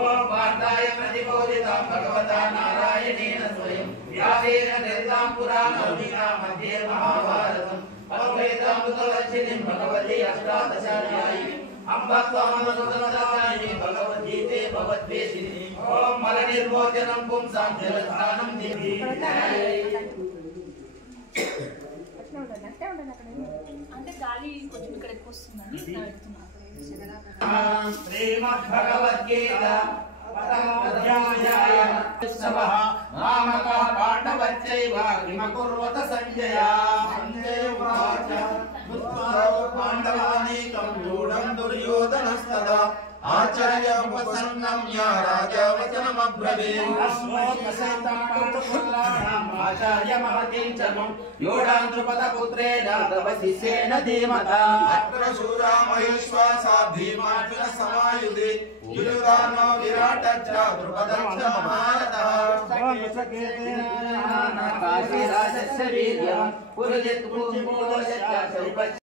ओम वार्ताय प्रतिबोधितं भगवता नारायणेन स्वयं व्यासेन चरितं पुराणं मध्ये महाभारतम् अद्वैतामृतवर्षिणीं भगवती अष्टादशाध्यायिनीं अम्ब त्वामनुसुतनदायिनी भगवद्गीते भगवद्वेषिणी ओम मलनिर्मोचनं पुंसां जलस्थानं देवी అంటే గాలి కొంచెం ఇక్కడ ఎక్కువ వస్తుందని పెడుతున్నా श्रीमद्भगवद्गीता अध्याय सभः मामकः पाण्डवच्चैव किमकुर्वत संजय संजय उवाच पाण्डवानीकं गूढं दुर्योधनस्तदा आचार्योपसंगम्य राजा वचनमब्रवीत् अस्मत्सहितं पाण्डवपुत्राणाम् आचार्यमहतीं च मम योडां द्रुपदपुत्रेण तव शिष्येन धीमता अत्र शूरा महिष्वासा भीमार्जुन समायुधे युयुधानो विराटश्च द्रुपदश्च महारथः काशीराजस्य वीर्यं पुरुजित् कुम्भोदश्च